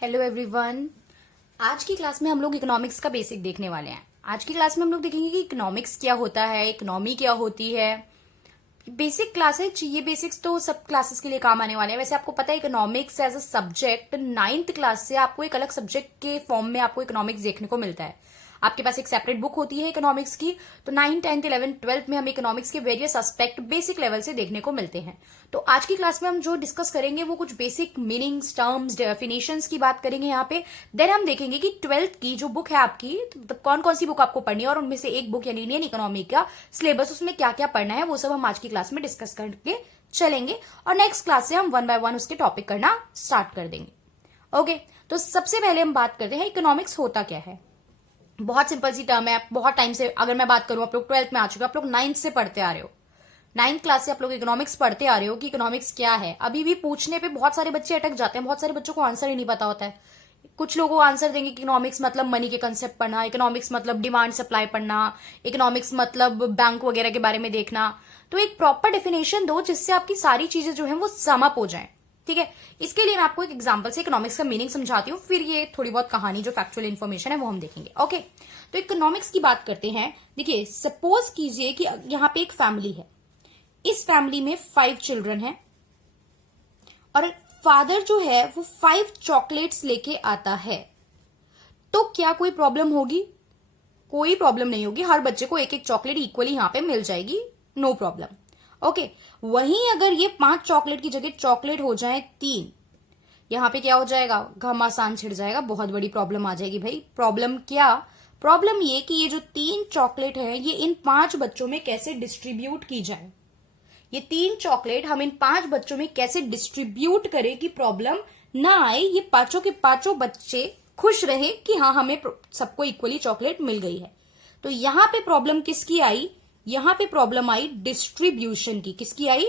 Hello everyone. आज की class में हम लोग इकोनॉमिक्स का बेसिक देखने वाले हैं। आज की क्लास में हम लोग देखेंगे कि इकोनॉमिक्स क्या होता है, इकोनॉमी क्या होती है। बेसिक क्लास है, ये बेसिक्स तो सब क्लासेस के लिए काम आने वाले हैं। वैसे आपको पता है economics as a subject 9th class से आपको एक अलग सब्जेक्ट के फॉर्म में आपको इकोनॉमिक्स देखने को मिलता है। आपके पास एक सेपरेट बुक होती है इकोनॉमिक्स की। तो 9, 10, 11, 12 में हमें इकोनॉमिक्स के वेरियस एस्पेक्ट बेसिक लेवल से देखने को मिलते हैं। तो आज की क्लास में हम जो डिस्कस करेंगे वो कुछ बेसिक मीनिंग्स, टर्म्स, डेफिनेशंस की बात करेंगे यहाँ पे। देन हम देखेंगे कि 12th की जो बुक है आपकी, तो कौन कौन सी बुक आपको पढ़नी है और उनमें से एक बुक यानी इंडियन इकोनॉमी का सिलेबस, उसमें क्या क्या पढ़ना है वो सब हम आज की क्लास में डिस्कस करके चलेंगे। और नेक्स्ट क्लास से हम 1 by 1 उसके टॉपिक करना स्टार्ट कर देंगे। ओके, तो सबसे पहले हम बात करते हैं इकोनॉमिक्स होता क्या है। बहुत सिंपल सी टर्म है। बहुत टाइम से, अगर मैं बात करूं, आप लोग 12th में आ चुके हो, आप लोग 9th से पढ़ते आ रहे हो। 9th क्लास से आप लोग इकोनॉमिक्स पढ़ते आ रहे हो कि इकोनॉमिक्स क्या है। अभी भी पूछने पे बहुत सारे बच्चे अटक जाते हैं, बहुत सारे बच्चों को आंसर ही नहीं पता होता है। कुछ लोगों को आंसर देंगे कि इकोनॉमिक्स मतलब मनी के कंसेप्ट पढ़ना, इकोनॉमिक्स मतलब डिमांड सप्लाई पढ़ना, इकोनॉमिक्स मतलब बैंक वगैरह के बारे में देखना। तो एक प्रॉपर डेफिनेशन दो जिससे आपकी सारी चीजें जो है वो सम अप हो जाए। ठीक है, इसके लिए मैं आपको एक एग्जांपल से इकोनॉमिक्स का मीनिंग समझाती हूँ, फिर ये थोड़ी बहुत कहानी जो फैक्चुअल इन्फॉर्मेशन है वो हम देखेंगे। ओके, तो इकोनॉमिक्स की बात करते हैं। देखिए, सपोज कीजिए कि यहाँ पे एक फैमिली है। इस फैमिली में 5 चिल्ड्रन हैं और फादर जो है वो 5 चॉकलेट्स लेके आता है। तो क्या कोई प्रॉब्लम होगी? कोई प्रॉब्लम नहीं होगी। हर बच्चे को एक एक चॉकलेट इक्वली यहां पे मिल जाएगी, नो प्रॉब्लम। ओके, वहीं अगर ये 5 चॉकलेट की जगह चॉकलेट हो जाए 3, यहां पे क्या हो जाएगा? घमासान छिड़ जाएगा, बहुत बड़ी प्रॉब्लम आ जाएगी। भाई प्रॉब्लम क्या? प्रॉब्लम ये कि ये जो 3 चॉकलेट है ये इन 5 बच्चों में कैसे डिस्ट्रीब्यूट की जाए। ये 3 चॉकलेट हम इन 5 बच्चों में कैसे डिस्ट्रीब्यूट करें कि प्रॉब्लम ना आए, ये पांचों के पांचों बच्चे खुश रहे कि हाँ हमें सबको इक्वली चॉकलेट मिल गई है। तो यहां पे प्रॉब्लम किसकी आई? यहां पे प्रॉब्लम आई डिस्ट्रीब्यूशन की। किसकी आई?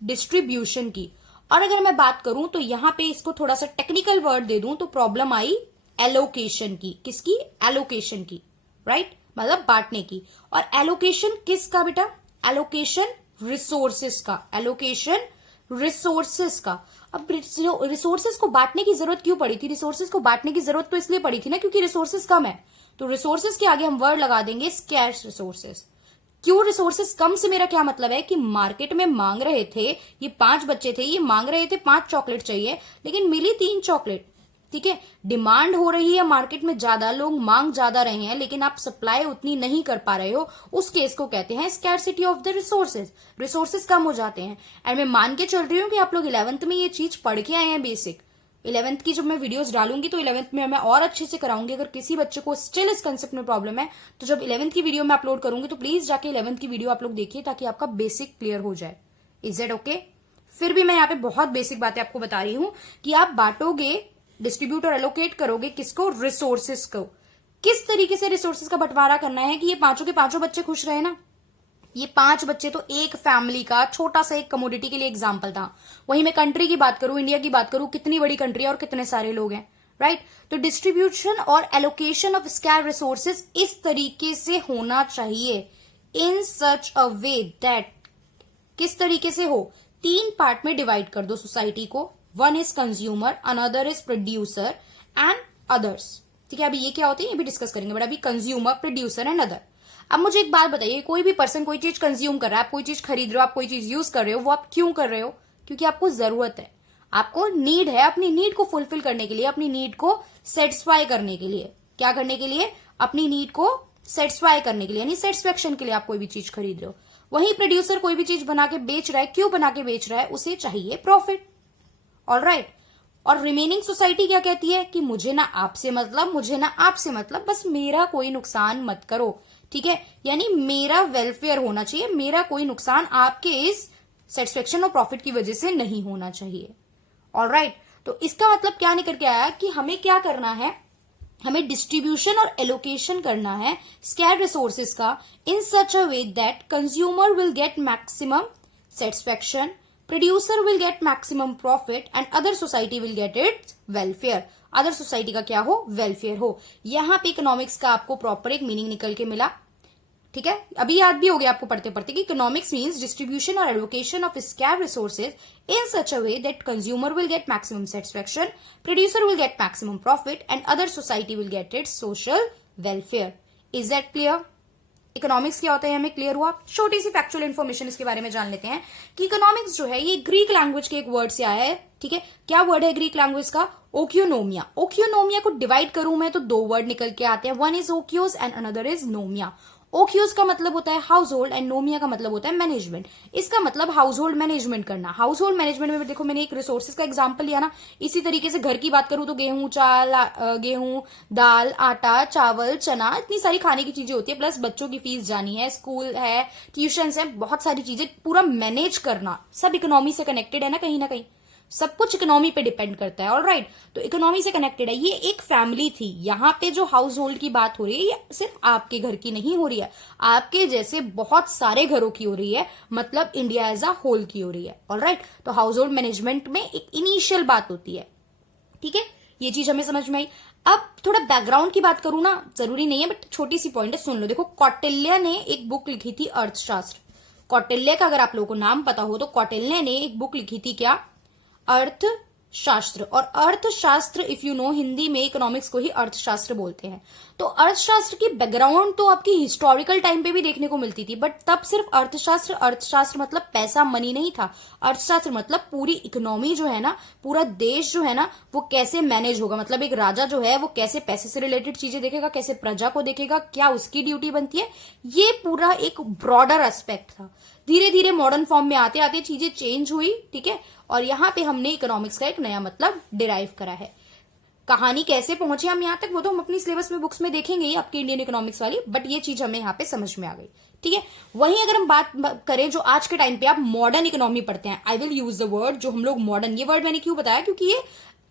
डिस्ट्रीब्यूशन की। और अगर मैं बात करूं तो यहां पे इसको थोड़ा सा टेक्निकल वर्ड दे दूं तो प्रॉब्लम आई एलोकेशन की। किसकी? एलोकेशन की, राइट, मतलब बांटने की। और एलोकेशन किसका बेटा? एलोकेशन रिसोर्सेस का। एलोकेशन रिसोर्सेस का। अब रिसोर्सेस को बांटने की जरूरत क्यों पड़ी थी? रिसोर्सेस को बांटने की जरूरत तो इसलिए पड़ी थी ना क्योंकि रिसोर्सेस कम है। तो रिसोर्सेस के आगे हम वर्ड लगा देंगे स्कैर्स रिसोर्सेस। क्यों रिसोर्सेस कम से मेरा क्या मतलब है कि मार्केट में मांग रहे थे, ये 5 बच्चे थे, ये मांग रहे थे 5 चॉकलेट चाहिए, लेकिन मिली 3 चॉकलेट। ठीक है, डिमांड हो रही है मार्केट में ज्यादा, लोग मांग ज्यादा रहे हैं, लेकिन आप सप्लाई उतनी नहीं कर पा रहे हो। उस केस को कहते हैं scarcity of the resources. Resources कम हो जाते हैं। एंड मैं मान के चल रही हूँ कि आप लोग 11th में ये चीज पढ़ के आए हैं बेसिक। 11th की जब मैं वीडियोस डालूंगी तो 11th में मैं और अच्छे से कराऊंगी। अगर किसी बच्चे को स्टिल इस कंसेप्ट में प्रॉब्लम है तो जब 11th की वीडियो में अपलोड करूंगी तो प्लीज जाके 11th की वीडियो आप लोग देखिए ताकि आपका बेसिक क्लियर हो जाए। Is it okay? फिर भी मैं यहाँ पे बहुत बेसिक बातें आपको बता रही हूं कि आप बांटोगे, डिस्ट्रीब्यूट और एलोकेट करोगे किसको? रिसोर्सेस को। किस तरीके से रिसोर्सेस का बंटवारा करना है कि ये पांचों के पांचों बच्चे खुश रहे ना। ये 5 बच्चे तो एक फैमिली का छोटा सा एक कमोडिटी के लिए एग्जाम्पल था। वहीं मैं कंट्री की बात करूं, इंडिया की बात करूं, कितनी बड़ी कंट्री है और कितने सारे लोग हैं, राइट। तो डिस्ट्रीब्यूशन और एलोकेशन ऑफ स्कैर रिसोर्सेज इस तरीके से होना चाहिए, इन सच अ वे दैट, किस तरीके से हो? 3 पार्ट में डिवाइड कर दो सोसाइटी को। 1 is consumer, another is producer and others. ठीक है, अभी ये क्या होते हैं ये भी डिस्कस करेंगे, बट अभी कंज्यूमर, प्रोड्यूसर एंड अदर। अब मुझे एक बात बताइए, कोई भी पर्सन कोई चीज कंज्यूम कर रहा है, आप कोई चीज खरीद रहे हो, आप कोई चीज यूज कर रहे हो, वो आप क्यों कर रहे हो? क्योंकि आपको जरूरत है, आपको नीड है। अपनी नीड को फुलफिल करने के लिए, अपनी नीड को सेटिस्फाई करने के लिए। क्या करने के लिए? अपनी नीड को सेटिस्फाई करने के लिए, यानी सेटिस्फेक्शन के लिए आप कोई भी चीज खरीद रहे हो। वहीं प्रोड्यूसर कोई भी चीज बना के बेच रहा है, क्यों बना के बेच रहा है? उसे चाहिए प्रॉफिट। ऑलराइट। और रिमेनिंग सोसाइटी क्या कहती है कि मुझे ना आपसे मतलब, मुझे ना आपसे मतलब, बस मेरा कोई नुकसान मत करो। ठीक है, यानी मेरा वेलफेयर होना चाहिए, मेरा कोई नुकसान आपके इस सेटिस्फेक्शन और प्रॉफिट की वजह से नहीं होना चाहिए। ऑलराइट, तो इसका मतलब क्या निकल के आया कि हमें क्या करना है? हमें डिस्ट्रीब्यूशन और एलोकेशन करना है स्कैर्स रिसोर्सेज का in such a way that consumer will get maximum satisfaction, producer will get maximum profit and other society will get its welfare. Other society का क्या हो? वेलफेयर हो। यहां पे इकोनॉमिक्स का आपको प्रॉपर एक मीनिंग निकल के मिला। ठीक है, अभी याद भी हो गया आपको पढ़ते पढ़ते कि इकोनॉमिक्स मीन्स डिस्ट्रीब्यूशन और allocation of scarce resources in such a way that consumer will get maximum satisfaction, producer will get maximum profit and other society will get it's social welfare. Is that clear? Economics क्या होता है हमें clear हुआ। छोटी सी factual information इसके बारे में जान लेते हैं कि इकोनॉमिक्स जो है ये ग्रीक लैंग्वेज के एक वर्ड से आया है। ठीक है, क्या वर्ड है ग्रीक लैंग्वेज का? ओक्योनोमिया। ओक्योनोमिया को डिवाइड करूं मैं तो दो वर्ड निकल के आते हैं, वन इज ओक्योस एंड अनदर इज नोमिया। ओक्यूज का मतलब होता है हाउस होल्ड एंड नोमिया का मतलब होता है मैनेजमेंट। इसका मतलब हाउस होल्ड मैनेजमेंट करना। हाउस होल्ड मैनेजमेंट में देखो मैंने एक रिसोर्सेज का एग्जांपल लिया ना, इसी तरीके से घर की बात करूं तो गेहूं, दाल, आटा, चावल, चना, इतनी सारी खाने की चीजें होती है, प्लस बच्चों की फीस जानी है, स्कूल है, ट्यूशन है, बहुत सारी चीजें पूरा मैनेज करना, सब इकोनॉमी से कनेक्टेड है ना कहीं, सब कुछ इकोनॉमी पे डिपेंड करता है। ऑलराइट, तो इकोनॉमी से कनेक्टेड है। ये एक फैमिली थी, यहाँ पे जो हाउस होल्ड की बात हो रही है ये सिर्फ आपके घर की नहीं हो रही है, आपके जैसे बहुत सारे घरों की हो रही है, मतलब इंडिया एज अ होल की हो रही है। ऑलराइट, तो हाउस होल्ड मैनेजमेंट में एक इनिशियल बात होती है। ठीक है, ये चीज हमें समझ में आई। अब थोड़ा बैकग्राउंड की बात करूं ना, जरूरी नहीं है बट छोटी सी पॉइंट है, सुन लो। देखो, कौटिल्य ने एक बुक लिखी थी अर्थशास्त्र। कौटिल्य का अगर आप लोगों को नाम पता हो तो कौटिल्य ने एक बुक लिखी थी, क्या? अर्थशास्त्र। और अर्थशास्त्र इफ यू नो, हिंदी में इकोनॉमिक्स को ही अर्थशास्त्र बोलते हैं। तो अर्थशास्त्र की बैकग्राउंड तो आपकी हिस्टोरिकल टाइम पे भी देखने को मिलती थी, बट तब सिर्फ अर्थशास्त्र मतलब पैसा मनी नहीं था। अर्थशास्त्र मतलब पूरी इकोनॉमी जो है ना, पूरा देश जो है ना, वो कैसे मैनेज होगा, मतलब एक राजा जो है वो कैसे पैसे से रिलेटेड चीजें देखेगा, कैसे प्रजा को देखेगा, क्या उसकी ड्यूटी बनती है, ये पूरा एक ब्रॉडर एस्पेक्ट था। धीरे धीरे मॉडर्न फॉर्म में आते आते चीजें चेंज हुई। ठीक है, और यहां पे हमने इकोनॉमिक्स का एक नया मतलब डिराइव करा है। कहानी कैसे पहुंचे हम यहां तक वो तो हम अपनी सिलेबस में बुक्स में देखेंगे ही, आपकी इंडियन इकोनॉमिक्स वाली, बट ये चीज हमें यहाँ पे समझ में आ गई। ठीक है, वहीं अगर हम बात करें जो आज के टाइम पे आप मॉडर्न इकोनॉमी पढ़ते हैं, I will use the word, जो हम लोग मॉडर्न, ये वर्ड मैंने क्यों बताया क्योंकि ये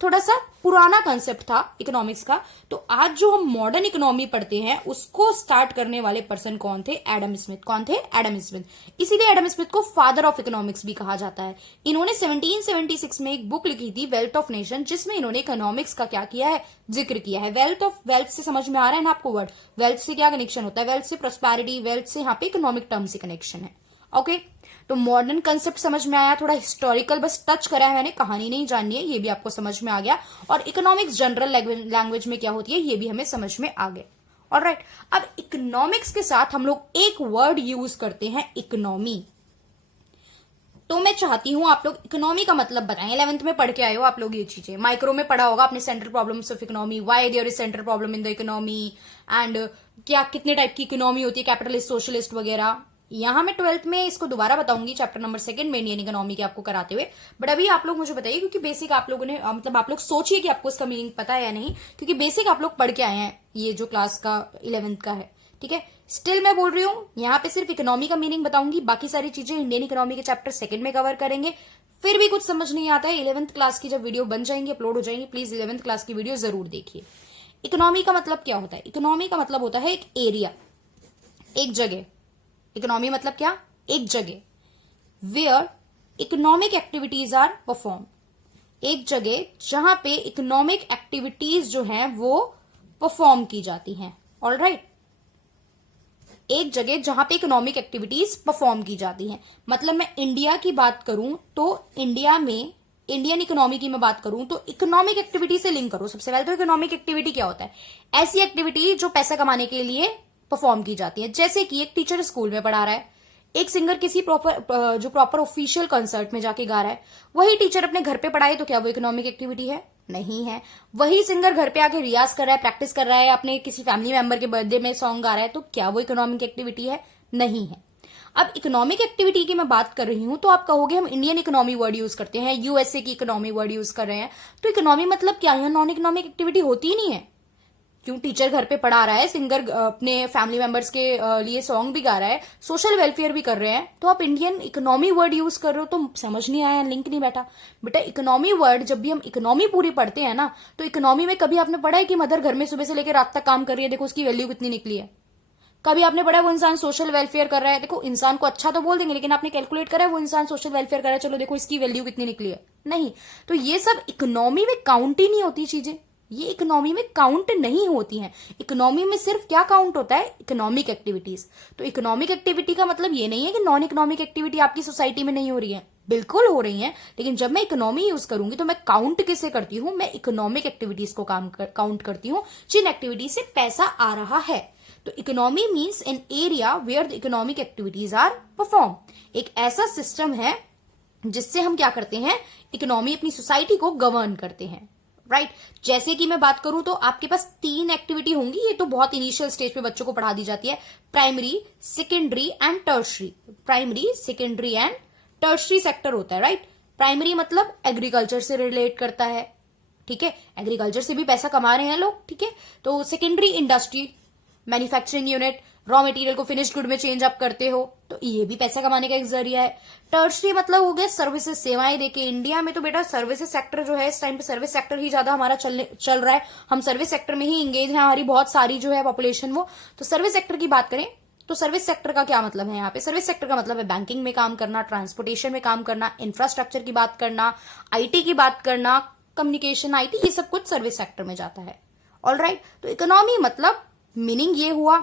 थोड़ा सा पुराना कंसेप्ट था इकोनॉमिक्स का। तो आज जो हम मॉडर्न इकोनॉमी पढ़ते हैं उसको स्टार्ट करने वाले पर्सन कौन थे? Adam Smith. कौन थे? Adam Smith. इसीलिए एडम स्मिथ को फादर ऑफ इकोनॉमिक्स भी कहा जाता है। इन्होंने 1776 में एक बुक लिखी थी वेल्थ ऑफ नेशन, जिसमें इन्होंने इकोनॉमिक्स का क्या किया है? जिक्र किया है। वेल्थ से समझ में आ रहा है ना आपको वर्ड? वेल्थ से क्या कनेक्शन होता है? वेल्थ से प्रोस्पैरिटी, वेल्थ से यहाँ पे इकोनॉमिक टर्म से कनेक्शन है। ओके, तो मॉडर्न कंसेप्ट समझ में आया, थोड़ा हिस्टोरिकल बस टच करा है मैंने, कहानी नहीं जाननी है, ये भी आपको समझ में आ गया। और इकोनॉमिक्स जनरल लैंग्वेज में क्या होती है ये भी हमें समझ में आ गया। ऑलराइट, अब इकोनॉमिक्स के साथ हम लोग एक वर्ड यूज करते हैं, इकोनॉमी। तो मैं चाहती हूं आप लोग इकोनॉमी का मतलब बताएं। 11th में पढ़ के आए हो आप लोग ये चीजें, माइक्रो में पढ़ा होगा आपने central problems of economy, why there is central problem in the economy, and क्या कितने टाइप की इकोनॉमी होती है, कैपिटलिस्ट, सोशलिस्ट वगैरह। यहां मैं 12th में इसको दोबारा बताऊंगी, चैप्टर नंबर 2 में इंडियन इकोनॉमी के आपको कराते हुए। बट अभी आप लोग मुझे बताइए, क्योंकि बेसिक आप लोगों ने मतलब आप लोग सोचिए कि आपको इसका मीनिंग पता है या नहीं, क्योंकि बेसिक आप लोग पढ़ के आए हैं, ये जो क्लास का 11th का है। ठीक है, स्टिल मैं बोल रही हूं यहाँ पे सिर्फ इकोनॉमी का मीनिंग बताऊंगी, बाकी सारी चीजें इंडियन इकोनॉमी के चैप्टर 2 में कवर करेंगे। फिर भी कुछ समझ नहीं आता है, 11th क्लास की जब वीडियो बन जाएंगी, अपलोड हो जाएंगी, प्लीज 11th क्लास की वीडियो जरूर देखिए। इकोनॉमी का मतलब क्या होता है? इकोनॉमी का मतलब होता है एक एरिया, एक जगह। इकोनॉमी मतलब क्या? एक जगह where economic activities are perform, एक जगह जहां पे इकोनॉमिक एक्टिविटीज जो हैं वो परफॉर्म की जाती हैं। ऑलराइट, एक जगह जहां पे इकोनॉमिक एक्टिविटीज परफॉर्म की जाती हैं। मतलब मैं इंडिया की बात करूं तो इंडिया में इंडियन इकोनॉमी की मैं बात करूं तो इकोनॉमिक एक्टिविटी से लिंक करो। सबसे पहले तो इकोनॉमिक एक्टिविटी क्या होता है? ऐसी एक्टिविटी जो पैसा कमाने के लिए परफॉर्म की जाती है। जैसे कि एक टीचर स्कूल में पढ़ा रहा है, एक सिंगर किसी प्रॉपर ऑफिशियल कंसर्ट में जाके गा रहा है, वही टीचर अपने घर पे पढ़ाए तो क्या वो इकोनॉमिक एक्टिविटी है? नहीं है। वही सिंगर घर पे आके रियाज कर रहा है, प्रैक्टिस कर रहा है, अपने किसी फैमिली मेंबर के बर्थडे में सॉन्ग गा रहा है, तो क्या वो इकोनॉमिक एक्टिविटी है? नहीं है। अब इकोनॉमिक एक्टिविटी की मैं बात कर रही हूं तो आप कहोगे हम इंडियन इकोनॉमी वर्ड यूज करते हैं, यूएसए की इकोनॉमी वर्ड यूज कर रहे हैं, तो इकोनॉमी मतलब क्या? यहां नॉन इकोनॉमिक एक्टिविटी होती ही नहीं है। क्यों? टीचर घर पे पढ़ा रहा है, सिंगर अपने फैमिली मेंबर्स के लिए सॉन्ग भी गा रहा है, सोशल वेलफेयर भी कर रहे हैं, तो आप इंडियन इकोनॉमी वर्ड यूज कर रहे हो, तो समझ नहीं आया, लिंक नहीं बैठा। बेटा इकोनॉमी वर्ड, जब भी हम इकोनॉमी पूरी पढ़ते हैं ना, तो इकोनॉमी में कभी आपने पढ़ा है कि मदर घर में सुबह से लेकर रात तक काम कर रही है, देखो उसकी वैल्यू कितनी निकली है? कभी आपने पढ़ा वो इंसान सोशल वेलफेयर कर रहा है, देखो इंसान को अच्छा तो बोल देंगे लेकिन आपने कैलकुलेट करा है वो इंसान सोशल वेलफेयर कर रहा है, चलो देखो इसकी वैल्यू कितनी निकली है? नहीं। तो ये सब इकोनॉमी में काउंट ही नहीं होती चीजें। ये इकोनॉमी में काउंट नहीं होती हैं। इकोनॉमी में सिर्फ क्या काउंट होता है, इकोनॉमिक एक्टिविटीज। तो इकोनॉमिक एक्टिविटी का मतलब ये नहीं है कि नॉन इकोनॉमिक एक्टिविटी आपकी सोसाइटी में नहीं हो रही है, बिल्कुल हो रही है, लेकिन जब मैं इकोनॉमी यूज करूंगी तो मैं काउंट किसे करती हूं, मैं इकोनॉमिक एक्टिविटीज को काउंट करती हूं जिन एक्टिविटीज से पैसा आ रहा है। तो economy means an area where the economic activities are perform. एक ऐसा सिस्टम है जिससे हम क्या करते हैं, इकोनॉमी अपनी सोसाइटी को गवर्न करते हैं, राइट। जैसे कि मैं बात करूं तो आपके पास 3 एक्टिविटी होंगी, ये तो बहुत इनिशियल स्टेज पे बच्चों को पढ़ा दी जाती है, primary, secondary and tertiary. Primary, secondary and tertiary sector होता है, राइट। प्राइमरी मतलब एग्रीकल्चर से रिलेट करता है, ठीक है, एग्रीकल्चर से भी पैसा कमा रहे हैं लोग, ठीक है। तो secondary industry, manufacturing unit, raw material को फिनिश्ड गुड में चेंज अप करते हो, तो ये भी पैसा कमाने का एक जरिया है। टर्शरी मतलब हो गया सर्विसेज, सेवाएं देके। इंडिया में तो बेटा सर्विसेज सेक्टर जो है, इस टाइम पे सर्विस सेक्टर ही ज्यादा हमारा चल रहा है, हम सर्विस सेक्टर में ही इंगेज है, हमारी बहुत सारी जो है पॉपुलेशन वो। तो सर्विस सेक्टर की बात करें तो सर्विस सेक्टर का क्या मतलब है यहाँ पे, सर्विस सेक्टर का मतलब है बैंकिंग में काम करना, ट्रांसपोर्टेशन में काम करना, इंफ्रास्ट्रक्चर की बात करना, आईटी की बात करना, कम्युनिकेशन, आईटी, ये सब कुछ सर्विस सेक्टर में जाता है। ऑलराइट, तो इकोनॉमी मतलब मीनिंग ये हुआ,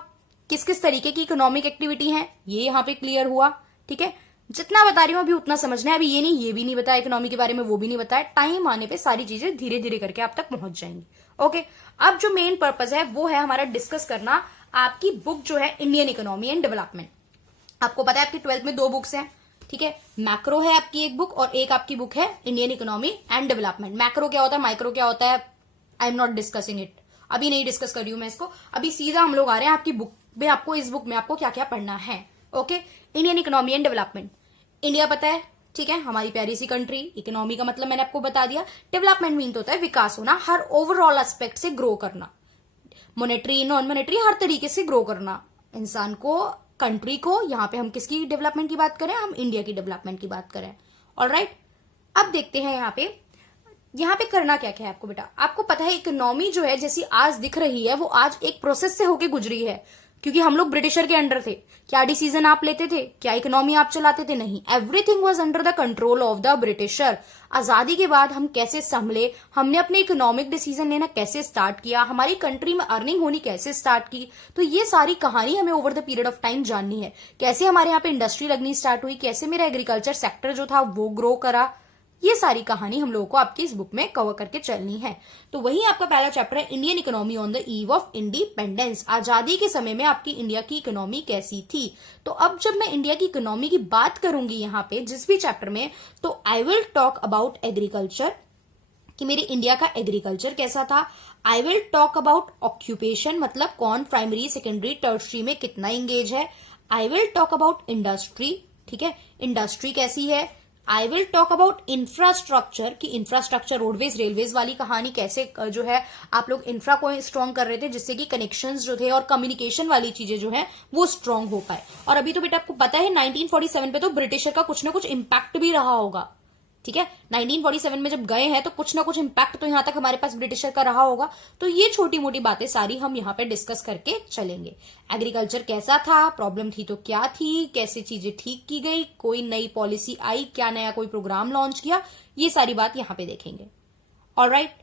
किस किस तरीके की इकोनॉमिक एक्टिविटी है ये यहाँ पे क्लियर हुआ, ठीक है। जितना बता रही हूं अभी उतना समझना है, अभी ये नहीं, ये भी नहीं बताया इकोनॉमी के बारे में, वो भी नहीं बताया, टाइम आने पे सारी चीजें धीरे धीरे करके आप तक पहुंच जाएंगी। ओके, अब जो मेन पर्पज है वो है हमारा डिस्कस करना आपकी बुक जो है इंडियन इकोनॉमी एंड डेवलपमेंट। आपको पता है आपकी 12th में 2 बुक्स हैं, ठीक है, मैक्रो है आपकी एक बुक और एक आपकी बुक है Indian economy and development. Macro क्या होता है, माइक्रो क्या होता है, I am not discussing it, अभी नहीं डिस्कस कर रही हूं मैं इसको, अभी सीधा हम लोग आ रहे हैं आपकी बुक में, आपको इस बुक में आपको क्या क्या पढ़ना है। Okay, Indian economy and development, India पता है, ठीक है, हमारी प्यारी सी कंट्री। इकोनॉमी का मतलब मैंने आपको बता दिया, डेवलपमेंट मीन होता है विकास होना, हर ओवरऑल एस्पेक्ट से ग्रो करना, मॉनेटरी नॉन मॉनेटरी हर तरीके से ग्रो करना इंसान को, कंट्री को। यहां पे हम किसकी डेवलपमेंट की बात करें, हम इंडिया की डेवलपमेंट की बात करें। ऑलराइट, अब देखते हैं यहाँ पे करना क्या क्या है आपको बेटा। आपको पता है इकोनॉमी जो है जैसी आज दिख रही है वो आज एक प्रोसेस से होके गुजरी है, क्योंकि हम लोग ब्रिटिशर के अंडर थे। क्या डिसीजन आप लेते थे, क्या इकोनॉमी आप चलाते थे, नहीं, everything was under the control of the britisher. आजादी के बाद हम कैसे संभले, हमने अपने इकोनॉमिक डिसीजन लेना कैसे स्टार्ट किया, हमारी कंट्री में अर्निंग होनी कैसे स्टार्ट की, तो ये सारी कहानी हमें over the period of time जाननी है। कैसे हमारे यहाँ पे इंडस्ट्री लगनी स्टार्ट हुई, कैसे मेरा एग्रीकल्चर सेक्टर जो था वो ग्रो करा, ये सारी कहानी हम लोगों को आपकी इस बुक में कवर करके चलनी है। तो वही आपका पहला चैप्टर है Indian economy on the eve of independence. आजादी के समय में आपकी इंडिया की इकोनॉमी कैसी थी। तो अब जब मैं इंडिया की इकोनॉमी की बात करूंगी यहाँ पे जिस भी चैप्टर में, तो I will talk about agriculture, कि मेरी इंडिया का एग्रीकल्चर कैसा था। I will talk about occupation, मतलब कौन प्राइमरी सेकेंडरी टर्शरी में कितना इंगेज है। I will talk about industry, ठीक है, इंडस्ट्री कैसी है। I will talk about infrastructure, की इंफ्रास्ट्रक्चर रोडवेज रेलवेज वाली कहानी, कैसे जो है आप लोग इंफ्रा को स्ट्रॉन्ग कर रहे थे जिससे कि कनेक्शंस जो थे और कम्युनिकेशन वाली चीजें जो है वो स्ट्रॉन्ग हो पाए। और अभी तो बेटा आपको पता है 1947 पे तो ब्रिटिशर का कुछ ना कुछ इम्पैक्ट भी रहा होगा, ठीक है, 1947 में जब गए हैं तो कुछ ना कुछ इम्पैक्ट तो यहां तक हमारे पास ब्रिटिशर का रहा होगा। तो ये छोटी मोटी बातें सारी हम यहाँ पे डिस्कस करके चलेंगे। एग्रीकल्चर कैसा था, प्रॉब्लम थी तो क्या थी, कैसे चीजें ठीक की गई, कोई नई पॉलिसी आई, क्या नया कोई प्रोग्राम लॉन्च किया, ये सारी बात यहाँ पे देखेंगे। ऑलराइट,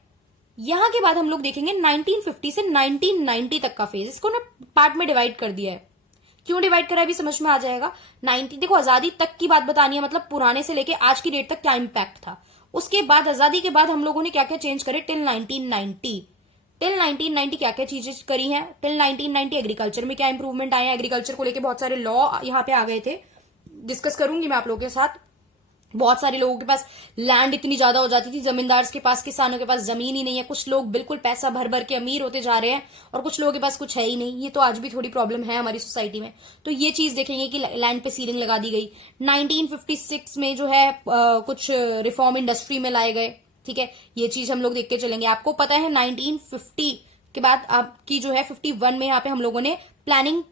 यहां के बाद हम लोग देखेंगे 1950 से 1990 तक का फेज। इसको ना पार्ट में डिवाइड कर दिया है, क्यों डिवाइड करा भी समझ में आ जाएगा। 90 देखो आजादी तक की बात बतानी है, मतलब पुराने से लेके आज की डेट तक क्या इम्पैक्ट था। उसके बाद आजादी के बाद हम लोगों ने क्या क्या चेंज करे टिल 1990, टिल 1990 क्या क्या चीजें करी हैं। टिल 1990 एग्रीकल्चर में क्या इंप्रूवमेंट आए हैं, एग्रीकल्चर को लेके बहुत सारे लॉ यहाँ पे आ गए थे, डिस्कस करूंगी मैं आप लोगों के साथ। बहुत सारे लोगों के पास लैंड इतनी ज्यादा हो जाती थी, जमींदार के पास, किसानों के पास जमीन ही नहीं है। कुछ लोग बिल्कुल पैसा भर भर के अमीर होते जा रहे हैं और कुछ लोगों के पास कुछ है ही नहीं। ये तो आज भी थोड़ी प्रॉब्लम है हमारी सोसाइटी में। तो ये चीज देखेंगे कि लैंड पे सीलिंग लगा दी गई। 1956 में जो है कुछ रिफॉर्म इंडस्ट्री में लाए गए, ठीक है, ये चीज हम लोग देख के चलेंगे। आपको पता है 1950 के बाद आपकी जो है 51 में यहाँ पे हम लोगों ने प्लानिंग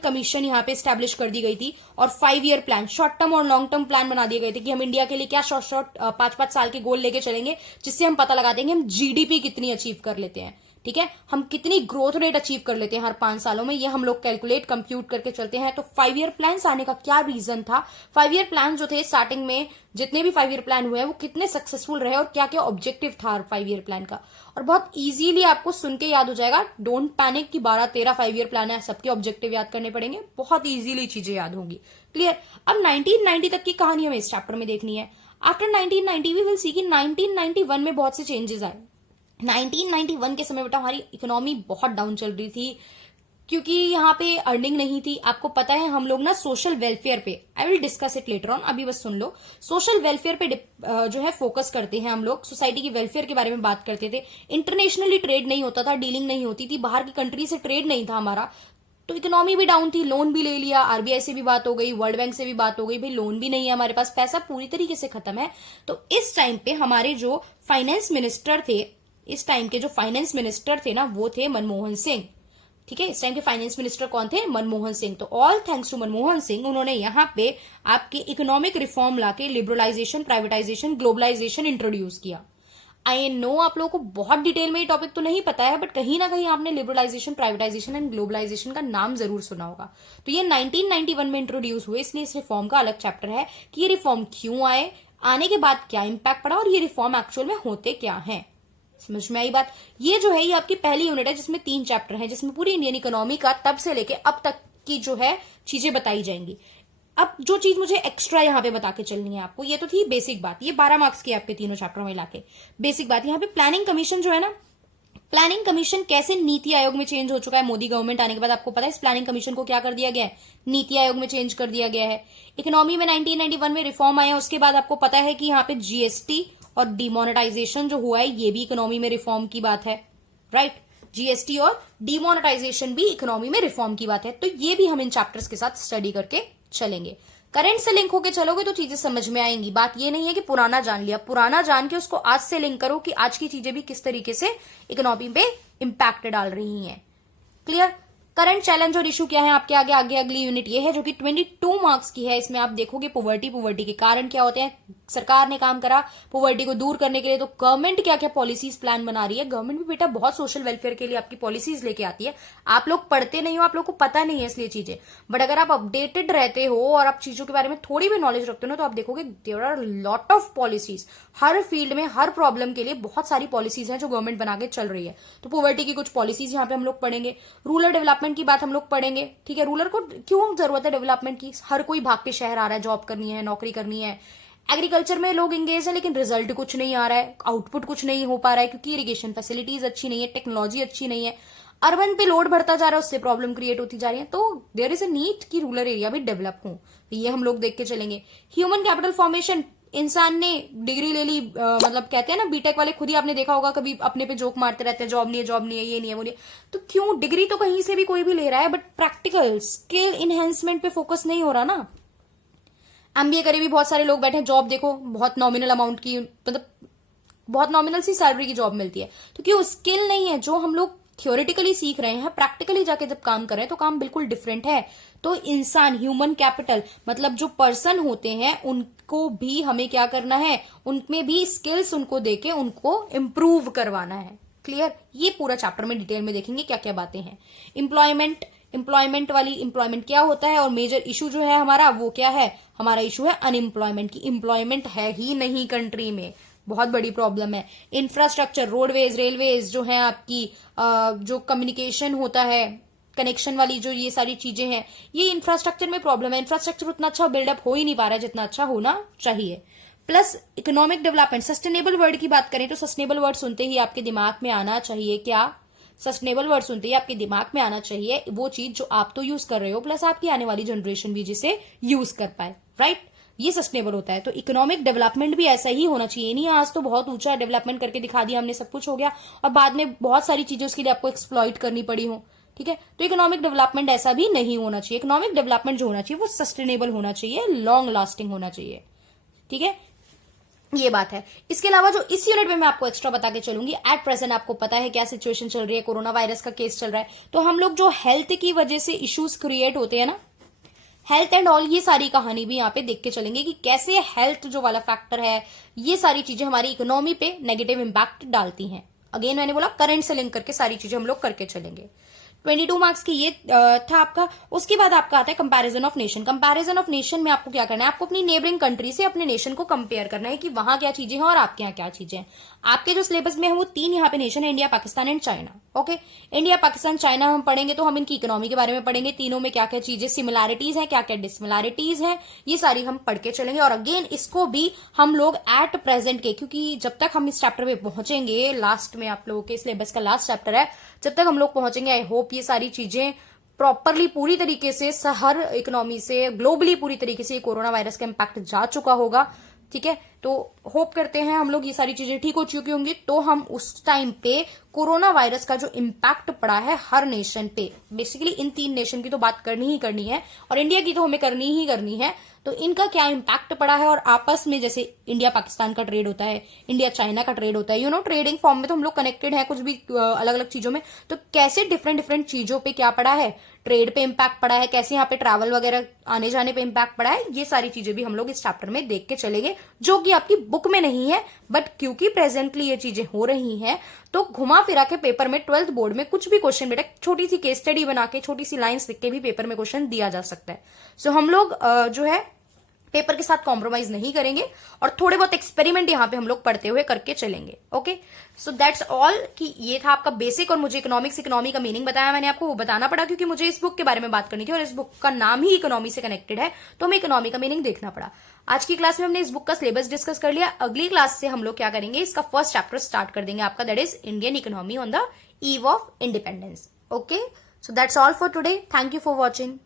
कमीशन यहाँ पे स्टैब्लिश कर दी गई थी और 5 ईयर प्लान, शॉर्ट टर्म और लॉन्ग टर्म प्लान बना दिए गए थे कि हम इंडिया के लिए क्या शॉर्ट 5-5 साल के गोल लेके चलेंगे, जिससे हम पता लगाते हैं कि हम जीडीपी कितनी अचीव कर लेते हैं। ठीक है, हम कितनी ग्रोथ रेट अचीव कर लेते हैं हर 5 सालों में, ये हम लोग कैलकुलेट कंप्यूट करके चलते हैं। तो 5 ईयर प्लान आने का क्या रीजन था, 5 ईयर प्लान जो थे स्टार्टिंग में, जितने भी 5 ईयर प्लान हुए हैं वो कितने सक्सेसफुल रहे और क्या क्या ऑब्जेक्टिव था 5 ईयर प्लान का। और बहुत इजीली आपको सुन के याद हो जाएगा, डोंट पैनिक कि 12-13 5 ईयर प्लान है, सबके ऑब्जेक्टिव याद करने पड़ेंगे, बहुत इजीली चीजें याद होंगी। क्लियर। अब 1990 तक की कहानी हमें इस चैप्टर में देखनी है। आफ्टर 1990 वी विल सी कि 1991 में बहुत से चेंजेस आए। 1991 के समय बेटा हमारी इकोनॉमी बहुत डाउन चल रही थी, क्योंकि यहाँ पे अर्निंग नहीं थी। आपको पता है हम लोग ना सोशल वेलफेयर पे, I will discuss it later on, अभी बस सुन लो। सोशल वेलफेयर पे जो है फोकस करते हैं हम लोग, सोसाइटी की वेलफेयर के बारे में बात करते थे। इंटरनेशनली ट्रेड नहीं होता था, डीलिंग नहीं होती थी, बाहर की कंट्री से ट्रेड नहीं था हमारा, तो इकोनॉमी भी डाउन थी। लोन भी ले लिया, आरबीआई से भी बात हो गई, वर्ल्ड बैंक से भी बात हो गई, भाई लोन भी नहीं है हमारे पास, पैसा पूरी तरीके से खत्म है। तो इस टाइम पे हमारे जो फाइनेंस मिनिस्टर थे, इस टाइम के जो फाइनेंस मिनिस्टर थे ना, वो थे मनमोहन सिंह। ठीक है, इस टाइम के फाइनेंस मिनिस्टर कौन थे, मनमोहन सिंह। तो all thanks to Manmohan Singh, उन्होंने यहाँ पे आपके इकोनॉमिक रिफॉर्म लाके लिबरलाइजेशन, प्राइवेटाइजेशन, ग्लोबलाइजेशन इंट्रोड्यूस किया। आई नो आप लोगों को बहुत डिटेल में ये टॉपिक तो नहीं पता है, बट कहीं ना कहीं आपने लिबरलाइजेशन, प्राइवेटाइजेशन एंड ग्लोबलाइजेशन का नाम जरूर सुना होगा। तो ये 1991 में इंट्रोड्यूस हुए, इसलिए इस रिफॉर्म का अलग चैप्टर है कि ये रिफॉर्म क्यों आए, आने के बाद क्या इंपैक्ट पड़ा और ये रिफॉर्म एक्चुअल में होते क्या हैं। समझ में आई बात। ये जो है ये आपकी पहली यूनिट है जिसमें 3 चैप्टर हैं, जिसमें पूरी इंडियन इकोनॉमी का तब से लेके अब तक की जो है चीजें बताई जाएंगी। अब जो चीज मुझे एक्स्ट्रा यहाँ पे बता के चलनी है आपको, ये तो थी बेसिक बात, ये 12 मार्क्स की आपके तीनों चैप्टरों में लाके बेसिक बात। यहाँ पे प्लानिंग कमीशन जो है ना, प्लानिंग कमीशन कैसे नीति आयोग में चेंज हो चुका है मोदी गवर्नमेंट आने के बाद। आपको पता है इस प्लानिंग कमीशन को क्या कर दिया गया है, नीति आयोग में चेंज कर दिया गया है। इकोनॉमी में 1991 में रिफॉर्म आया, उसके बाद आपको पता है कि यहाँ पे जीएसटी और डिमोनेटाइजेशन जो हुआ है, ये भी इकोनॉमी में रिफॉर्म की बात है, राइट। जीएसटी और डिमोनेटाइजेशन भी इकोनॉमी में रिफॉर्म की बात है। तो ये भी हम इन चैप्टर्स के साथ स्टडी करके चलेंगे। करंट से लिंक होके चलोगे तो चीजें समझ में आएंगी। बात ये नहीं है कि पुराना जान लिया, पुराना जान के उसको आज से लिंक करो कि आज की चीजें भी किस तरीके से इकोनॉमी पे इम्पैक्ट डाल रही हैं। क्लियर। करंट चैलेंज और इशू क्या है आपके आगे, अगली यूनिट ये है जो कि 22 मार्क्स की है। इसमें आप देखोगे पोवर्टी के कारण क्या होते हैं, सरकार ने काम करा पोवर्टी को दूर करने के लिए, तो गवर्नमेंट क्या क्या पॉलिसीज प्लान बना रही है। गवर्नमेंट भी बेटा बहुत सोशल वेलफेयर के लिए आपकी पॉलिसीज लेके आती है, आप लोग पढ़ते नहीं हो, आप लोग को पता नहीं है इसलिए चीजें, बट अगर आप अपडेटेड रहते हो और आप चीजों के बारे में थोड़ी भी नॉलेज रखते हो ना, तो आप देखोगे there are lot of policies, हर फील्ड में हर प्रॉब्लम के लिए बहुत सारी पॉलिसीज हैं जो गवर्नमेंट बना के चल रही है। तो पोवर्टी की कुछ पॉलिसीज यहाँ पे हम लोग पढ़ेंगे, रूरल डेवलपमेंट की बात हम लोग पढ़ेंगे। ठीक है, रूरल को क्यों जरूरत है डेवलपमेंट की, हर कोई भाग के शहर आ रहा है, जॉब करनी है, नौकरी करनी है। एग्रीकल्चर में लोग एंगेज है लेकिन रिजल्ट कुछ नहीं आ रहा है, आउटपुट कुछ नहीं हो पा रहा है, क्योंकि इरिगेशन फैसिलिटीज अच्छी नहीं है, टेक्नोलॉजी अच्छी नहीं है। अर्बन पे लोड बढ़ता जा रहा है, उससे प्रॉब्लम क्रिएट होती जा रही है। तो देयर इज अ नीड कि रूरल एरिया भी डेवलप हो, ये हम लोग देख के चलेंगे। ह्यूमन कैपिटल फॉर्मेशन, इंसान ने डिग्री ले ली, मतलब कहते हैं ना बीटेक वाले, खुद ही आपने देखा होगा कभी अपने पे जोक मारते रहते हैं, जॉब नहीं है, जॉब नहीं है, ये नहीं है, वो नहीं है। तो क्यों, डिग्री तो कहीं से भी कोई भी ले रहा है, बट प्रैक्टिकल स्किल इनहेंसमेंट पे फोकस नहीं हो रहा ना। एमबीए करे भी बहुत सारे लोग बैठे हैं, जॉब देखो बहुत नॉमिनल अमाउंट की, मतलब बहुत नॉमिनल सी सैलरी की जॉब मिलती है। तो क्यों, स्किल नहीं है। जो हम लोग थियोरिटिकली सीख रहे हैं, प्रैक्टिकली जाके जब काम कर रहे हैं तो काम बिल्कुल डिफरेंट है। तो इंसान, ह्यूमन कैपिटल, मतलब जो पर्सन होते हैं उनको भी हमें क्या करना है, उनमें भी स्किल्स उनको देके उनको इम्प्रूव करवाना है। क्लियर। ये पूरा चैप्टर में डिटेल में देखेंगे क्या क्या बातें हैं। एम्प्लॉयमेंट क्या होता है, और मेजर इशू जो है हमारा वो क्या है, हमारा इशू है अनएम्प्लॉयमेंट की। एम्प्लॉयमेंट है ही नहीं कंट्री में, बहुत बड़ी प्रॉब्लम है। इंफ्रास्ट्रक्चर, रोडवेज, रेलवेज जो है आपकी, जो कम्युनिकेशन होता है, कनेक्शन वाली जो ये सारी चीजें हैं, ये इंफ्रास्ट्रक्चर में प्रॉब्लम है। इंफ्रास्ट्रक्चर उतना अच्छा बिल्डअप हो ही नहीं पा रहा है जितना अच्छा होना चाहिए। Plus economic development, sustainable word की बात करें तो सस्टेनेबल वर्ड सुनते ही आपके दिमाग में आना चाहिए क्या, सस्टेनेबल वर्ड सुनते ही आपके दिमाग में आना चाहिए वो चीज जो आप तो यूज कर रहे हो, प्लस आपकी आने वाली जनरेशन भी जिसे यूज कर पाए, राइट। ये सस्टेनेबल होता है। तो इकोनॉमिक डेवलपमेंट भी ऐसा ही होना चाहिए। नहीं आज तो बहुत ऊंचा डेवलपमेंट करके दिखा दिया हमने, सब कुछ हो गया, और बाद में बहुत सारी चीजें उसके लिए आपको एक्सप्लॉइट करनी पड़ी हो। ठीक है, तो इकोनॉमिक डेवलपमेंट ऐसा भी नहीं होना चाहिए। इकोनॉमिक डेवलपमेंट जो होना चाहिए वो सस्टेनेबल होना चाहिए, लॉन्ग लास्टिंग होना चाहिए। ठीक है, ये बात है। इसके अलावा जो इस यूनिट में मैं आपको एक्स्ट्रा बता के चलूंगी, एट प्रेजेंट आपको पता है क्या सिचुएशन चल रही है, कोरोना वायरस का केस चल रहा है। तो हम लोग जो हेल्थ की वजह से इश्यूज क्रिएट होते हैं ना, हेल्थ एंड ऑल, ये सारी कहानी भी यहाँ पे देख के चलेंगे कि कैसे हेल्थ जो वाला फैक्टर है, ये सारी चीजें हमारी इकोनॉमी पे नेगेटिव इंपैक्ट डालती हैं। अगेन मैंने बोला करंट से लिंक करके सारी चीजें हम लोग करके चलेंगे। 22 मार्क्स की ये था आपका। उसके बाद आपका आता है comparison of nation. Comparison of nation में आपको क्या करना है, आपको अपनी नेबरिंग कंट्री से अपने नेशन को कंपेयर करना है कि वहां क्या चीजें हैं और आपके यहाँ क्या चीजें हैं। आपके जो सिलेबस में है वो 3 यहाँ पे नेशन है, India, Pakistan and China. Okay, India, Pakistan, China हम पढ़ेंगे तो हम इनकी इकोनॉमी के बारे में पढ़ेंगे, तीनों में क्या क्या चीजें सिमिलैरिटीज है, क्या क्या डिसमिलैरिटीज है, ये सारी हम पढ़ के चलेंगे। और अगेन इसको भी हम लोग एट प्रेजेंट के, क्योंकि जब तक हम इस चैप्टर में पहुंचेंगे, लास्ट में आप लोगों के सिलेबस का लास्ट चैप्टर है, जब तक हम लोग पहुंचेंगे आई होप ये सारी चीजें प्रॉपरली पूरी तरीके से हर इकोनॉमी से ग्लोबली पूरी तरीके से कोरोना वायरस का इम्पैक्ट जा चुका होगा। ठीक है, तो होप करते हैं हम लोग ये सारी चीजें ठीक हो चुकी होंगी, तो हम उस टाइम पे कोरोना वायरस का जो इम्पैक्ट पड़ा है हर नेशन पे, बेसिकली इन 3 नेशन की तो बात करनी ही करनी है और इंडिया की तो हमें करनी ही करनी है, तो इनका क्या इम्पैक्ट पड़ा है और आपस में जैसे इंडिया पाकिस्तान का ट्रेड होता है, इंडिया चाइना का ट्रेड होता है, ट्रेडिंग फॉर्म में तो हम लोग कनेक्टेड है कुछ भी अलग अलग चीजों में, तो कैसे डिफरेंट डिफरेंट चीजों पे क्या पड़ा है, ट्रेड पे इम्पैक्ट पड़ा है, कैसे यहाँ पे ट्रैवल वगैरह आने जाने पे इम्पैक्ट पड़ा है, ये सारी चीजें भी हम लोग इस चैप्टर में देख के चलेंगे, जो कि आपकी बुक में नहीं है, बट क्योंकि प्रेजेंटली ये चीजें हो रही हैं तो घुमा फिरा के पेपर में 12th बोर्ड में कुछ भी क्वेश्चन बेटा छोटी सी केस स्टडी बना के छोटी सी लाइंस लिख के भी पेपर में क्वेश्चन दिया जा सकता है। सो हम लोग जो है पेपर के साथ कॉम्प्रोमाइज नहीं करेंगे और थोड़े बहुत एक्सपेरिमेंट यहाँ पे हम लोग पढ़ते हुए करके चलेंगे। ओके, सो दैट्स ऑल कि ये था आपका बेसिक, और मुझे इकोनॉमी का मीनिंग बताया मैंने आपको, वो बताना पड़ा क्योंकि मुझे इस बुक के बारे में बात करनी थी और इस बुक का नाम ही इकोनॉमी से कनेक्टेड है, तो हमें इकोनॉमी का मीनिंग देखना पड़ा। आज की क्लास में हमने इस बुक का सिलेबस डिस्कस कर लिया। अगली क्लास से हम लोग क्या करेंगे, इसका फर्स्ट चैप्टर स्टार्ट कर देंगे आपका, that is Indian economy on the eve of independence. Okay, so that's all for today, thank you for watching.